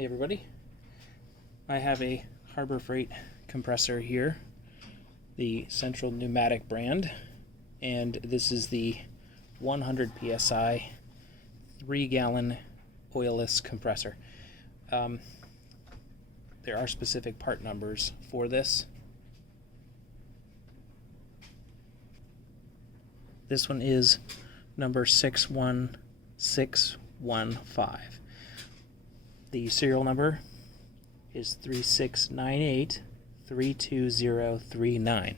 Hey everybody, I have a Harbor Freight compressor here, the Central Pneumatic brand, and this is the 100 psi 3-gallon oilless compressor. There are specific part numbers for this. This one is number 61615. The serial number is 3698-32039.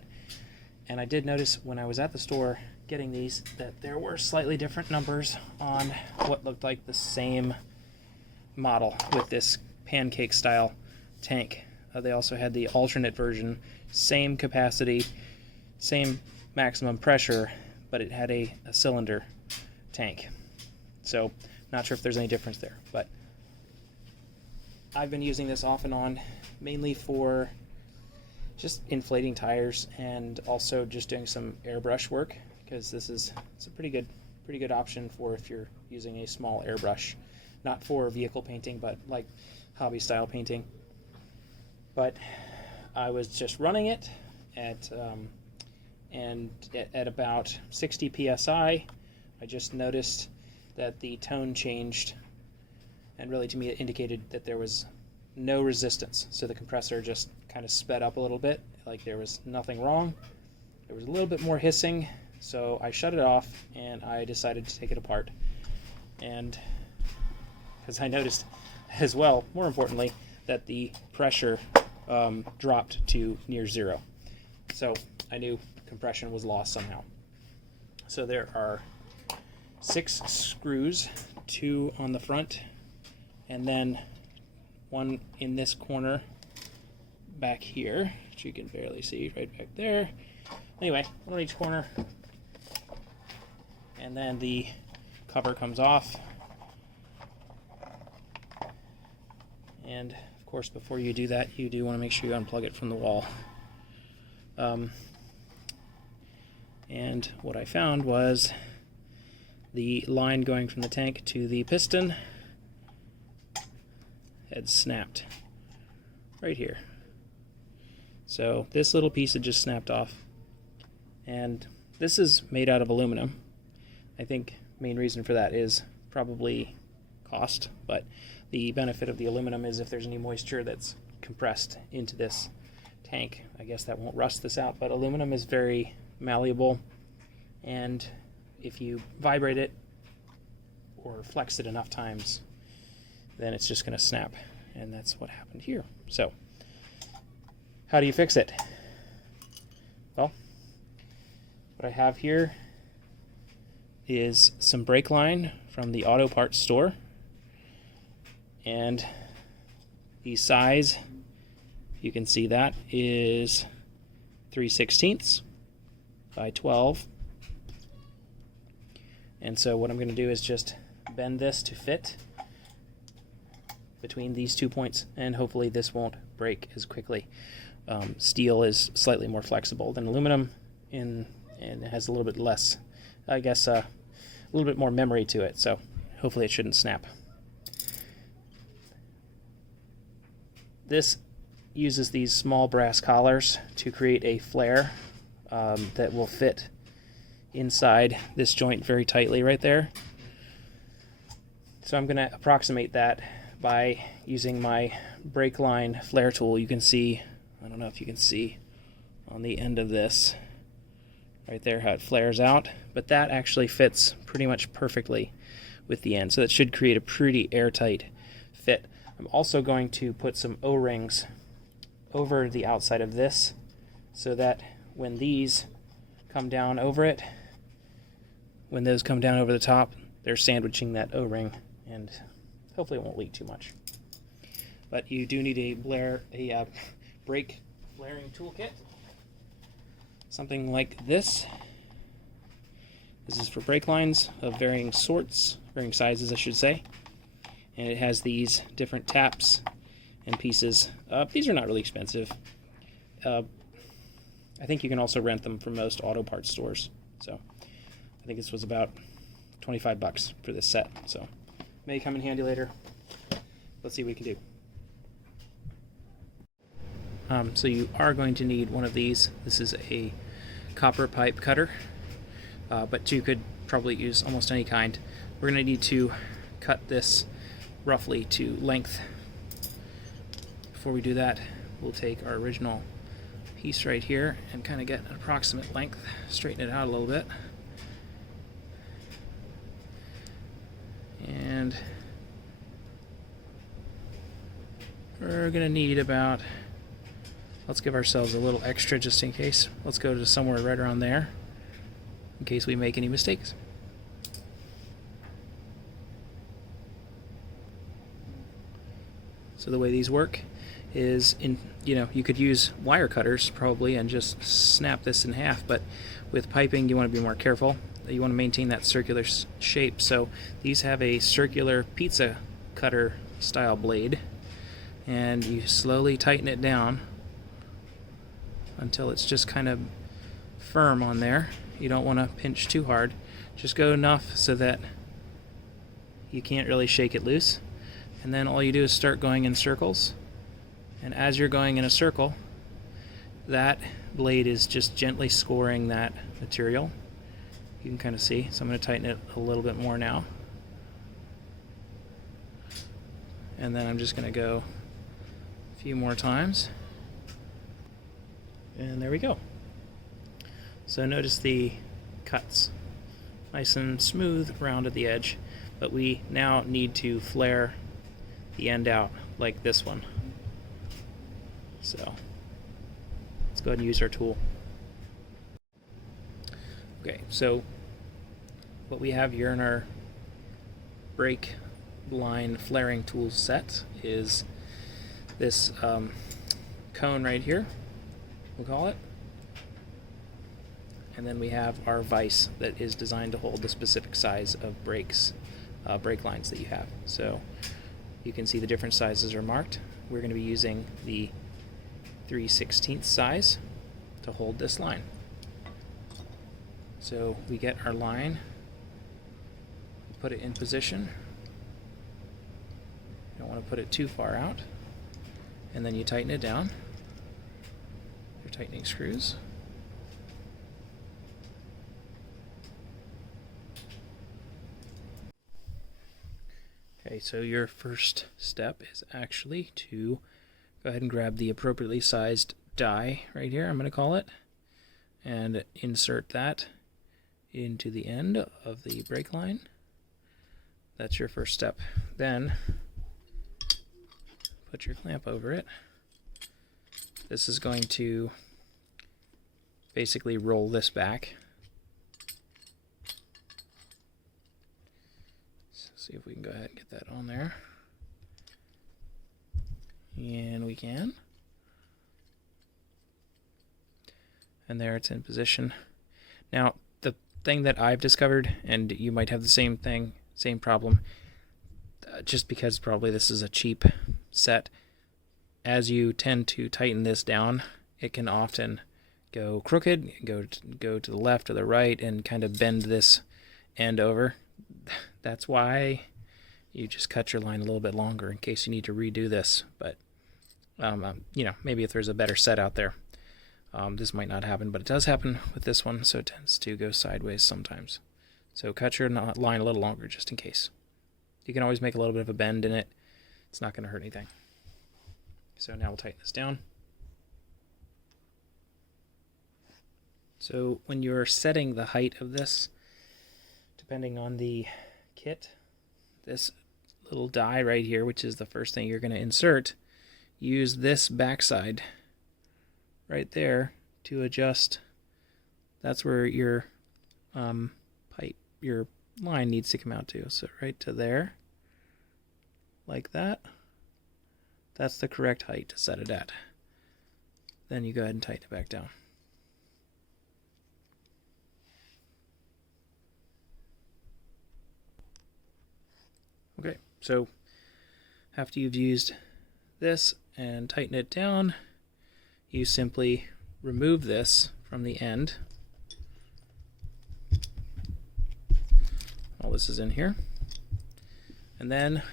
And I did notice when I was at the store getting these that there were slightly different numbers on what looked like the same model with this pancake style tank. They also had the alternate version, same capacity, same maximum pressure, but it had a cylinder tank. So not sure if there's any difference there, but I've been using this off and on, mainly for just inflating tires and also just doing some airbrush work, because it's a pretty good option for if you're using a small airbrush, not for vehicle painting, but like hobby style painting. But I was just running it at about 60 psi. I just noticed that the tone changed, and really to me it indicated that there was no resistance. So the compressor just kind of sped up a little bit, like there was nothing wrong. There was a little bit more hissing, so I shut it off and I decided to take it apart. And because I noticed as well, more importantly, that the pressure dropped to near zero. So I knew compression was lost somehow. So there are 6 screws, 2 on the front, and then 1 in this corner back here, which you can barely see right back there. Anyway, 1 on each corner, and then the cover comes off. And of course, before you do that, you do want to make sure you unplug it from the wall. And what I found was the line going from the tank to the piston had snapped right here. So this little piece had just snapped off, and this is made out of aluminum. I think main reason for that is probably cost, but the benefit of the aluminum is if there's any moisture that's compressed into this tank, I guess that won't rust this out. But aluminum is very malleable, and if you vibrate it or flex it enough times, then it's just going to snap, and that's what happened here. So how do you fix it? Well, what I have here is some brake line from the auto parts store, and the size, you can see that, is 3/16 by 12. And so what I'm going to do is just bend this to fit between these 2 points, and hopefully this won't break as quickly. Steel is slightly more flexible than aluminum, and it has a little bit less, I guess, a little bit more memory to it, so hopefully it shouldn't snap. This uses these small brass collars to create a flare that will fit inside this joint very tightly right there. So I'm going to approximate that by using my brake line flare tool. You can see, I don't know if you can see on the end of this right there how it flares out, but that actually fits pretty much perfectly with the end, so that should create a pretty airtight fit. I'm also going to put some O-rings over the outside of this so that when these come down over it, when those come down over the top, they're sandwiching that O-ring, and hopefully it won't leak too much. But you do need a brake flaring toolkit. Something like this. This is for brake lines of varying sorts, varying sizes I should say. And it has these different taps and pieces. These are not really expensive. I think you can also rent them from most auto parts stores. So I think this was about $25 for this set. So may come in handy later. let's see what we can do. So you are going to need one of these. This is a copper pipe cutter, but you could probably use almost any kind. We're going to need to cut this roughly to length. Before we do that, we'll take our original piece right here and kind of get an approximate length, straighten it out a little bit. And we're going to need about, let's give ourselves a little extra just in case. Let's go to somewhere right around there in case we make any mistakes. So the way these work is, you could use wire cutters probably and just snap this in half, but with piping you want to be more careful. You want to maintain that circular shape. So these have a circular pizza cutter style blade, and you slowly tighten it down until it's just kind of firm on there. You don't want to pinch too hard. Just go enough so that you can't really shake it loose. And then all you do is start going in circles. And as you're going in a circle, that blade is just gently scoring that material. You can kind of see. So I'm going to tighten it a little bit more now. And then I'm just going to go a few more times. And there we go. So notice the cuts. Nice and smooth, round at the edge. But we now need to flare the end out like this one. So let's go ahead and use our tool. Okay, so what we have here in our brake line flaring tool set is this cone right here, we'll call it. And then we have our vise that is designed to hold the specific size of brake lines that you have. So you can see the different sizes are marked. We're going to be using the 3/16 size to hold this line. So we get our line, put it in position. You don't want to put it too far out. And then you tighten it down. Your tightening screws. Okay, so your first step is actually to go ahead and grab the appropriately sized die right here, I'm going to call it, and insert that into the end of the brake line. That's your first step. Then put your clamp over it. This is going to basically roll this back. So see if we can go ahead and get that on there. And we can. And there it's in position. Now, the thing that I've discovered, and you might have the same thing, same problem, just because probably this is a cheap set, as you tend to tighten this down, it can often go crooked, go to the left or the right, and kind of bend this end over. That's why you just cut your line a little bit longer in case you need to redo this. But maybe if there's a better set out there, this might not happen, but it does happen with this one, so it tends to go sideways sometimes. So cut your line a little longer just in case. You can always make a little bit of a bend in it. It's not going to hurt anything. So now we'll tighten this down. So when you're setting the height of this, depending on the kit, this little die right here, which is the first thing you're going to insert, use this backside right there to adjust. That's where your your line needs to come out to. So right to there, like that. That's the correct height to set it at. Then you go ahead and tighten it back down. Okay, so after you've used this and tighten it down, you simply remove this from the end. All this is in here. And then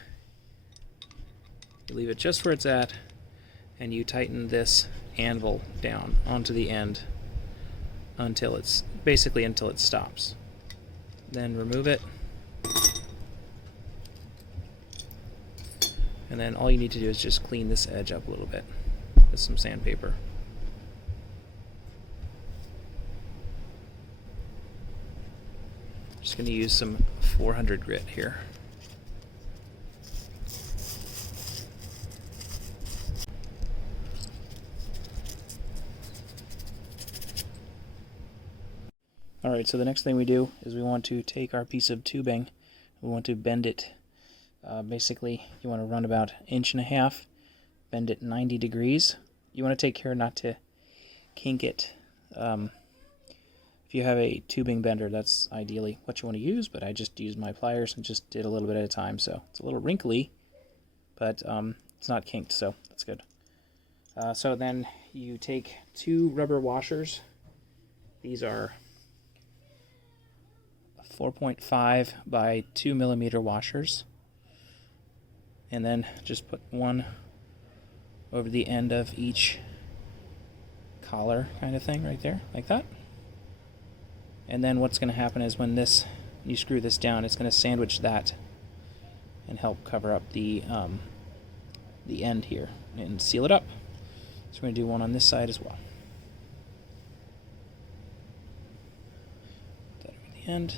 You leave it just where it's at, and you tighten this anvil down onto the end until it's basically until it stops. Then remove it, and then all you need to do is just clean this edge up a little bit with some sandpaper. Just going to use some 400 grit here. Alright, so the next thing we do is we want to take our piece of tubing, we want to bend it. Basically, you want to run about 1.5 inches, bend it 90 degrees. You want to take care not to kink it. If you have a tubing bender, that's ideally what you want to use, but I just used my pliers and just did a little bit at a time, so it's a little wrinkly, but it's not kinked, so that's good. So then you take 2 rubber washers. These are 4.5 by 2 millimeter washers, and then just put one over the end of each collar kind of thing right there, like that. And then what's going to happen is when you screw this down, it's going to sandwich that and help cover up the end here and seal it up. So we're going to do one on this side as well. Put that over the end.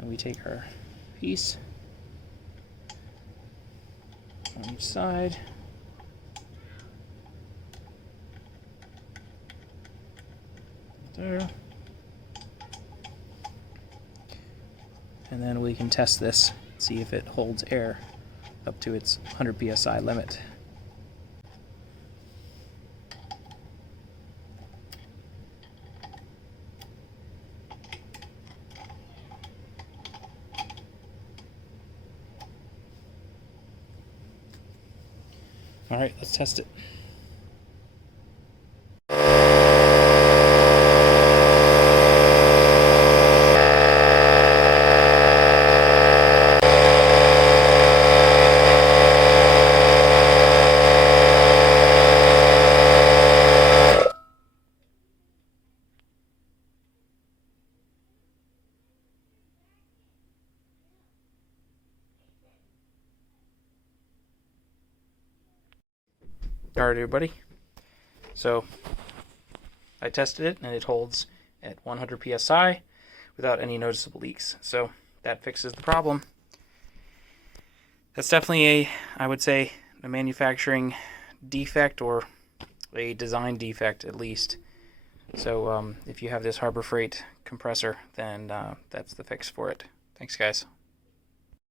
And we take our piece on each side. There. And then we can test this, see if it holds air up to its 100 psi limit. All right, let's test it. Alright everybody, so I tested it and it holds at 100 psi without any noticeable leaks, so that fixes the problem. That's definitely I would say, a manufacturing defect or a design defect at least. So if you have this Harbor Freight compressor, then that's the fix for it. Thanks guys.